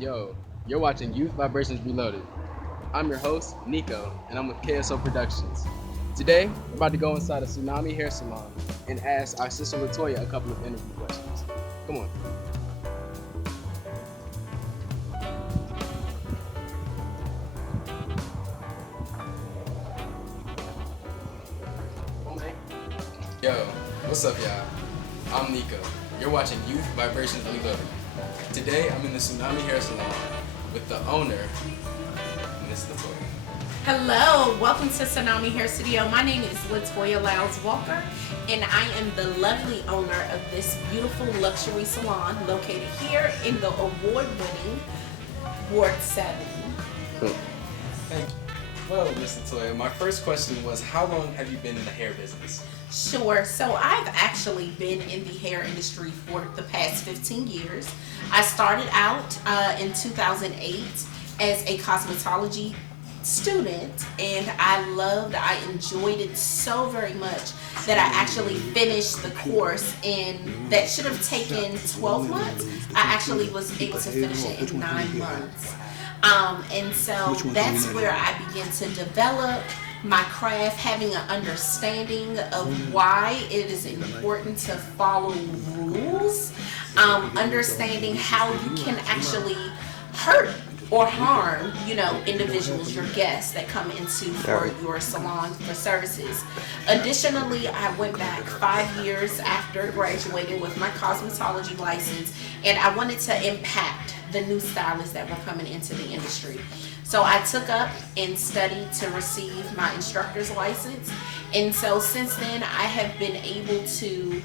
Yo, you're watching Youth Vibrations Reloaded. I'm your host, Nicco, and I'm with KSO Productions. Today, we're about to go inside a Tsunami hair salon and ask our sister Latoya a couple of interview questions. Come on. Yo, what's up, y'all? I'm Nicco. You're watching Youth Vibrations Reloaded. Today, I'm in the Tsunami hair salon with the owner, Miss Latoya. Hello, welcome to Tsunami Hair Studio. My name is Latoya Lyles Walker, and I am the lovely owner of this beautiful luxury salon located here in the award-winning Ward 7. Thank you. Well, Miss Latoya, my first question was, how long have you been in the hair business? Sure, so I've actually been in the hair industry for the past 15 years. I started out in 2008 as a cosmetology student, and I enjoyed it so very much that I actually finished the course in that should have taken 12 months. I actually was able to finish it in 9 months. And so that's where I began to develop my craft, having an understanding of why it is important to follow rules, understanding how you can actually hurt or harm, individuals, your guests that come into for your salon for services. Additionally, I went back 5 years after graduating with my cosmetology license, and I wanted to impact the new stylists that were coming into the industry. So I took up and studied to receive my instructor's license. And so since then, I have been able to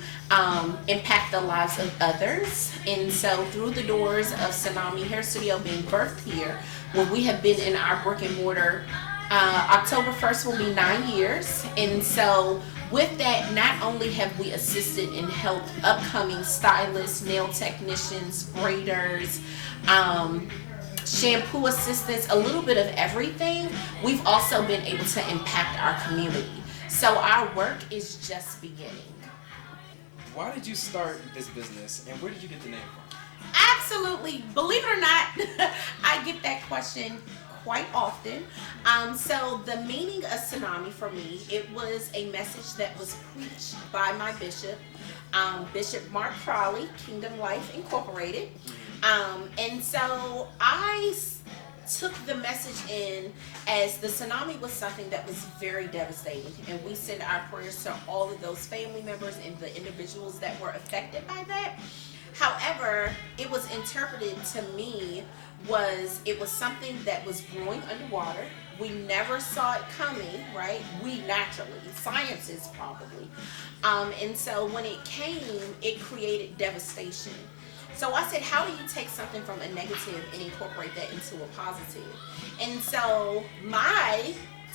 impact the lives of others. And so through the doors of Tsunami Hair Studio being birthed here, where we have been in our brick and mortar, October 1st will be 9 years. And so with that, not only have we assisted and helped upcoming stylists, nail technicians, braiders, shampoo assistants, a little bit of everything, we've also been able to impact our community. So our work is just beginning. Why did you start this business, and where did you get the name from? Absolutely. Believe it or not, I get that question quite often. So the meaning of tsunami for me, it was a message that was preached by my bishop, Bishop Mark Crowley, Kingdom Life Incorporated. And so took the message in as the tsunami was something that was very devastating, and we send our prayers to all of those family members and the individuals that were affected by that. However, it was interpreted to me it was something that was brewing underwater. We never saw it coming, right? We naturally, scientists probably. And so when it came, it created devastation. So I said, how do you take something from a negative and incorporate that into a positive? And so my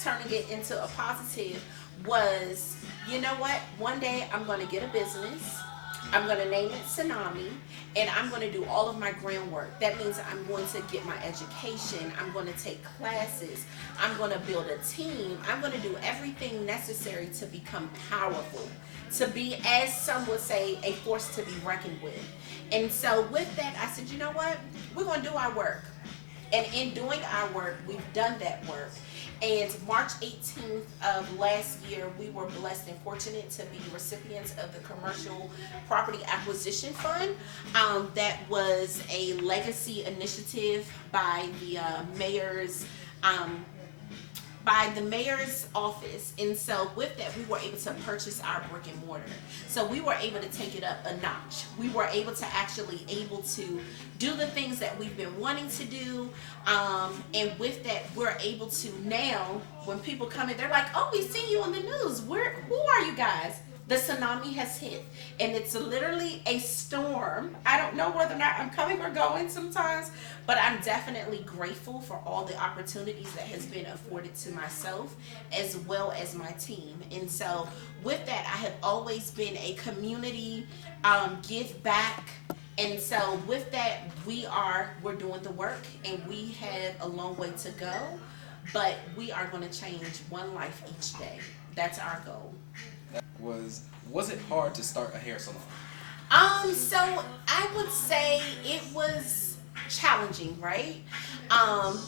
turning it into a positive was, you know what? One day I'm going to get a business. I'm going to name it Tsunami, and I'm going to do all of my groundwork. That means I'm going to get my education. I'm going to take classes. I'm going to build a team. I'm going to do everything necessary to become powerful, to be, as some would say, a force to be reckoned with. And so with that, I said, you know what? We're going to do our work. And in doing our work, we've done that work. And March 18th of last year, we were blessed and fortunate to be recipients of the Commercial Property Acquisition Fund. That was a legacy initiative by the mayor's office. And so with that, we were able to purchase our brick and mortar. So we were able to take it up a notch. We were able to do the things that we've been wanting to do. And with that, we're able to now, when people come in, they're like, oh, we see you on the news. Who are you guys? The tsunami has hit, and it's literally a storm. I don't know whether or not I'm coming or going sometimes, but I'm definitely grateful for all the opportunities that has been afforded to myself as well as my team. And so with that, I have always been a community give back. And so with that, we're doing the work, and we have a long way to go, but we are going to change one life each day. That's our goal. Was it hard to start a hair salon? So I would say it was challenging, right? Um,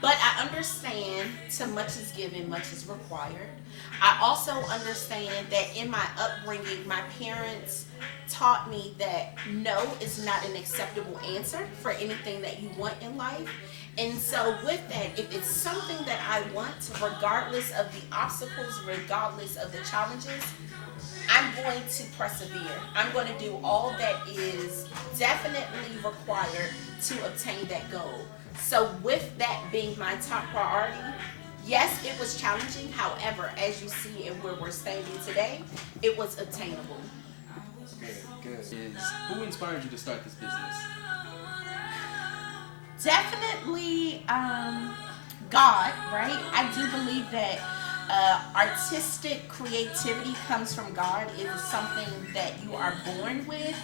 but I understand to much is given, much is required. I also understand that in my upbringing, my parents taught me that no is not an acceptable answer for anything that you want in life. And so, with that, if it's something that I want, regardless of the obstacles, regardless of the challenges, I'm going to persevere. I'm going to do all that is definitely required to obtain that goal. So, with that being my top priority, yes, it was challenging. However, as you see and where we're standing today, it was obtainable. Good, good. Is who inspired you to start this business? Definitely God, right? I do believe that artistic creativity comes from God. It is something that you are born with.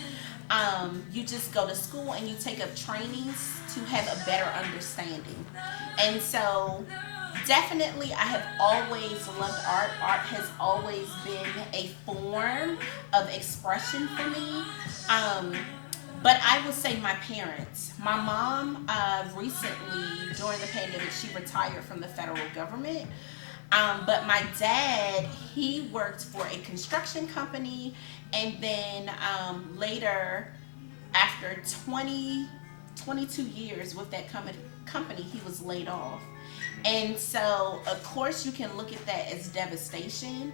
You just go to school and you take up trainings to have a better understanding. And so, definitely, I have always loved art. Art has always been a form of expression for me. Um, but I would say my parents. My mom recently, during the pandemic, she retired from the federal government. But my dad, he worked for a construction company, and then later, after 22 years with that company, he was laid off. And so, of course, you can look at that as devastation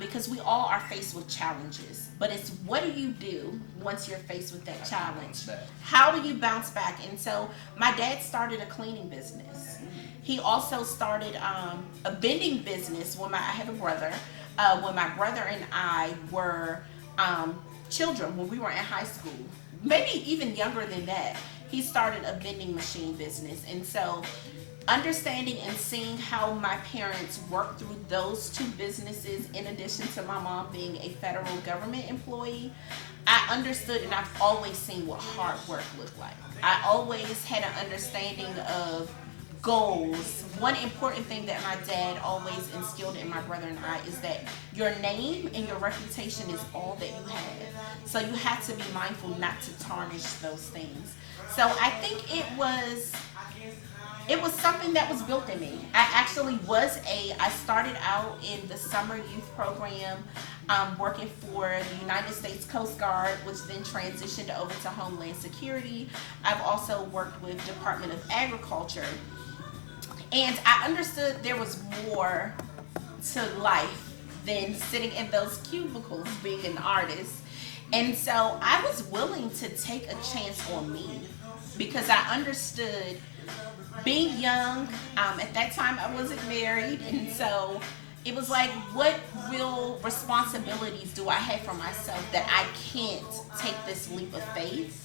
because we all are faced with challenges. But it's what do you do once you're faced with that challenge? How do you bounce back? And so, my dad started a cleaning business. He also started a vending business I have a brother. When my brother and I were children, when we were in high school, maybe even younger than that, he started a vending machine business. And so, understanding and seeing how my parents worked through those two businesses, in addition to my mom being a federal government employee, I understood and I've always seen what hard work looked like. I always had an understanding of goals. One important thing that my dad always instilled in my brother and I is that your name and your reputation is all that you have. So you have to be mindful not to tarnish those things. So I think it was something that was built in me. I started out in the summer youth program working for the United States Coast Guard, which then transitioned over to Homeland Security. I've also worked with Department of Agriculture. And I understood there was more to life than sitting in those cubicles being an artist. And so I was willing to take a chance on me because I understood being young. At that time, I wasn't married. And so it was like, what real responsibilities do I have for myself that I can't take this leap of faith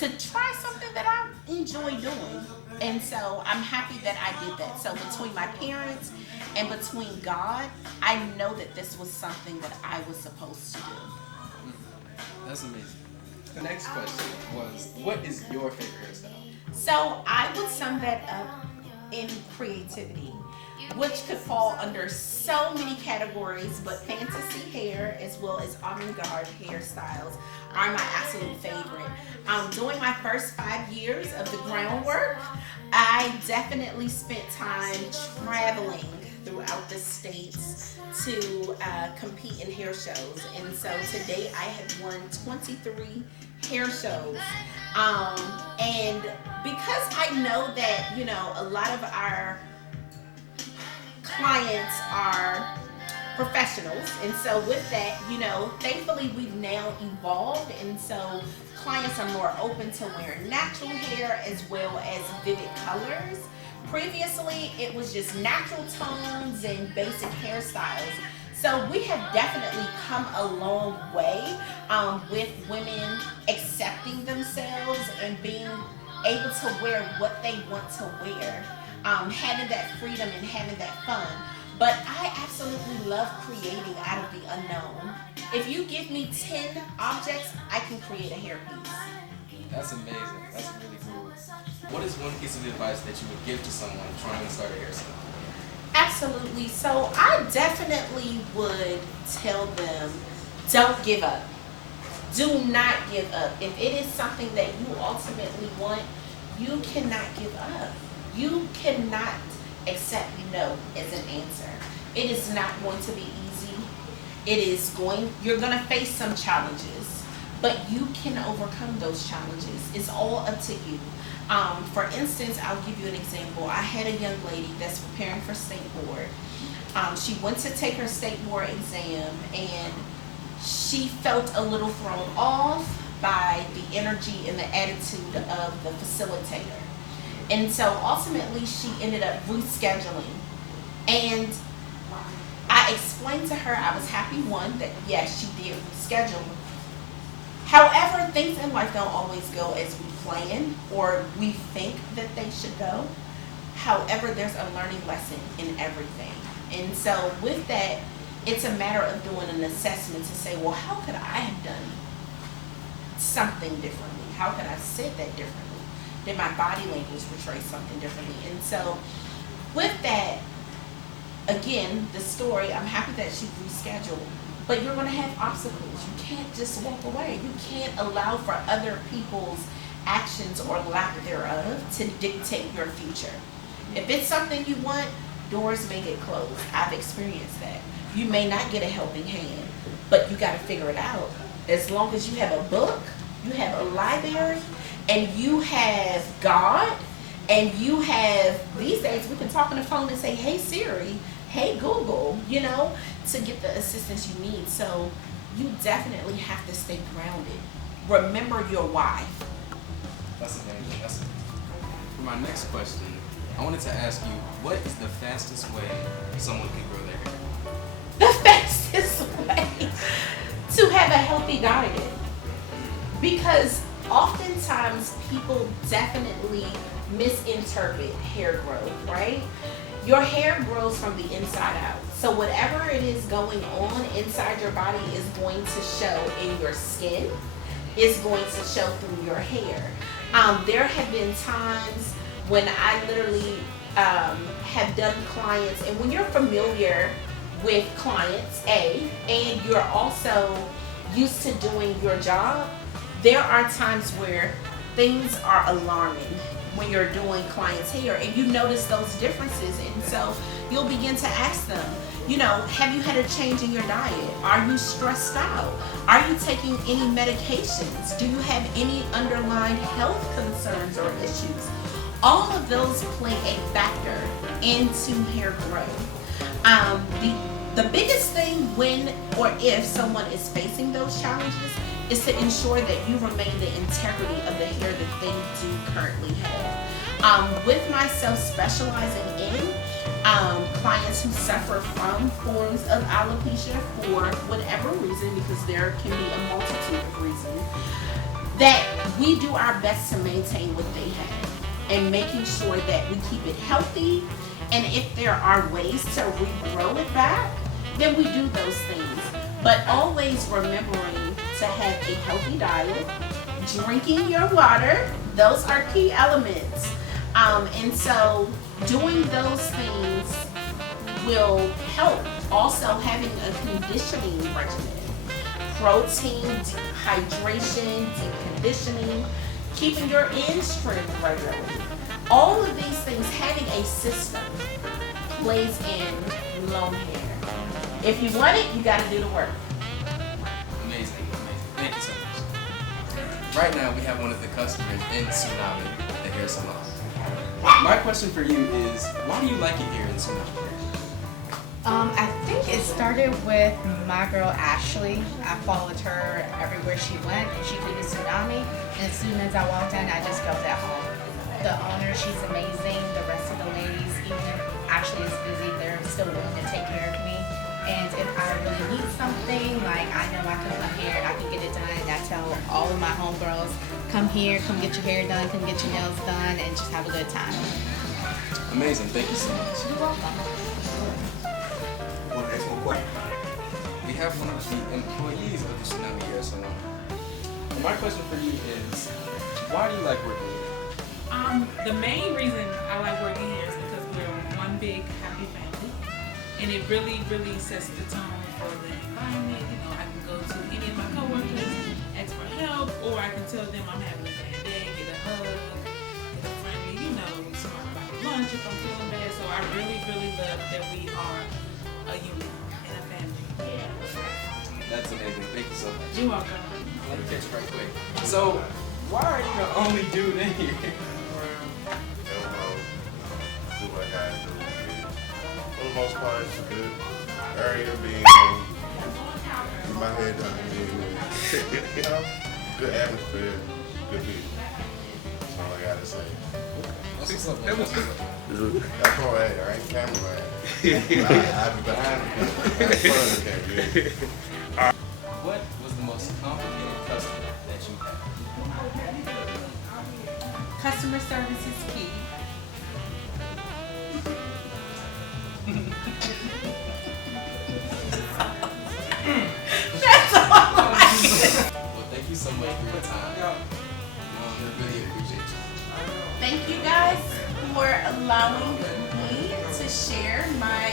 to try something that I enjoy doing? And so I'm happy that I did that. So between my parents and between God, I know that this was something that I was supposed to do. That's amazing. The next question was, what is your favorite hairstyle? So I would sum that up in creativity, which could fall under so many categories, but fantasy hair as well as avant-garde hairstyles are my absolute favorite. During my first 5 years of the groundwork, I definitely spent time traveling throughout the states to compete in hair shows. And so today I have won 23 hair shows. And because I know that, a lot of our clients are professionals, and so with that, thankfully we've now evolved, and so clients are more open to wearing natural hair as well as vivid colors. Previously, it was just natural tones and basic hairstyles. So we have definitely come a long way with women accepting themselves and being able to wear what they want to wear, having that freedom and having that fun. But I absolutely love creating out of the unknown. If you give me 10 objects, I can create a hairpiece. That's amazing. That's really cool. What is one piece of advice that you would give to someone trying to start a hair salon? Absolutely. So I definitely would tell them, don't give up. Do not give up. If it is something that you ultimately want, you cannot give up. You cannot accept no as an answer. It is not going to be easy. You're going to face some challenges, but you can overcome those challenges. It's all up to you. For instance, I'll give you an example. I had a young lady that's preparing for state board. She went to take her state board exam, and she felt a little thrown off by the energy and the attitude of the facilitator. And so ultimately she ended up rescheduling. And I explained to her, I was happy, one, that yes, she did reschedule. However, things in life don't always go as we plan or we think that they should go. However, there's a learning lesson in everything. And so with that, it's a matter of doing an assessment to say, well, how could I have done something differently? How could I have said that differently? Did my body language portray something differently? And so with that, again, the story, I'm happy that she rescheduled, but you're going to have obstacles. You can't just walk away. You can't allow for other people's actions or lack thereof to dictate your future. If it's something you want, doors may get closed. I've experienced that. You may not get a helping hand, but you got to figure it out. As long as you have a book, you have a library, and you have God, and you have, these days we can talk on the phone and say, hey Siri, hey Google, to get the assistance you need. So you definitely have to stay grounded. Remember your why. That's amazing. For my next question, I wanted to ask you, what is the fastest way someone can grow their hair? The fastest way to have a healthy diet. Because oftentimes people definitely misinterpret hair growth, right? Your hair grows from the inside out. So whatever it is going on inside your body is going to show in your skin, is going to show through your hair. There have been times when I literally have done clients, and when you're familiar with clients, and you're also used to doing your job, there are times where things are alarming when you're doing clients' hair, and you notice those differences, and so you'll begin to ask them, have you had a change in your diet? Are you stressed out? Are you taking any medications? Do you have any underlying health concerns or issues? All of those play a factor into hair growth. The biggest thing when or if someone is facing those challenges is to ensure that you remain the integrity of the hair that they do currently have. With myself specializing in clients who suffer from forms of alopecia for whatever reason, because there can be a multitude of reasons, that we do our best to maintain what they have and making sure that we keep it healthy. And if there are ways to regrow it back, then we do those things. But always remembering to have a healthy diet, drinking your water, those are key elements. And so doing those things will help. Also having a conditioning regimen, protein, hydration, deep conditioning, keeping your ends trimmed regularly. All of these things, having a system, plays in long hair. If you want it, you got to do the work. Amazing. Thank you so much. Right now, we have one of the customers in Tsunami, the hair salon. My question for you is, why do you like it here in Tsunami? I think it started with my girl Ashley. I followed her everywhere she went, and she did a Tsunami. And as soon as I walked in, I just felt at home. The owner, she's amazing. The rest of the ladies, even if Ashley is busy, they're still willing to take care of me. And if I really need something, like I know I can come here and I can get it done. And I tell all of my homegirls, come here, come get your hair done, come get your nails done, and just have a good time. Amazing. Thank you so much. You're welcome. Want to ask one question? We have one of the employees of the Tsunami Hair Salon. My question for you is, why do you like working here? The main reason I like working here is because we're one big happy family, and it really sets the tone for the environment. I can go to any of my coworkers, ask help, or I can tell them I'm having a bad day, get a hug, get a friendly, smart about lunch if I'm feeling bad. So I really, really love that we are a unit and a family. That's amazing. Thank you so much. You're welcome. Let me catch you right quick. So, why are you the only dude in here? Do what I gotta do. For the most part, it's a good area being in my head down. Good atmosphere, good people. That's all I gotta say. That's all right. I ain't cameraman. I'll be behind the camera. What was the most complicated customer that you had? Customer service is key. That's all I said. Well, thank you so much for your time. I really appreciate you. Thank you guys for allowing me to share my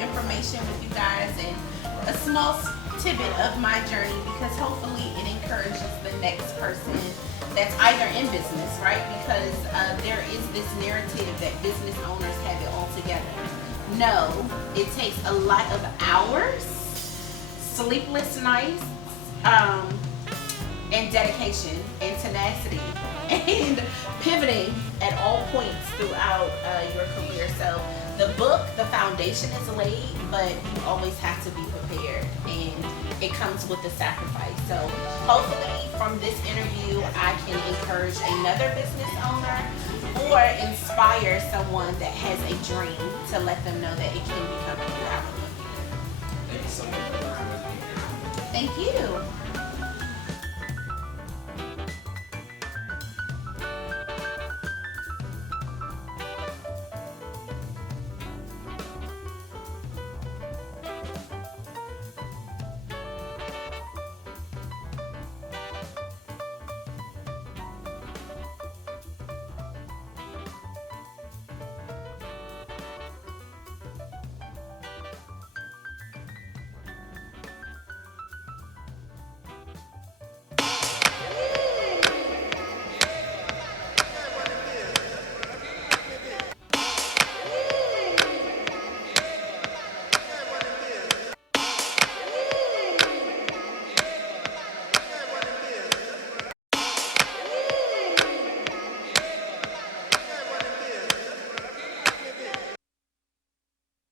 information with you guys and a small tidbit of my journey, because hopefully it encourages the next person that's either in business, right? Because there is this narrative that business owners have it all together. No, it takes a lot of hours, sleepless nights, and dedication and tenacity and pivoting at all points throughout your career. So the book, the foundation is laid, but you always have to be prepared, and it comes with a sacrifice. So hopefully from this interview, I can encourage another business owner or inspire someone that has a dream to let them know that it can become a reality. Thank you so much for listening. Thank you.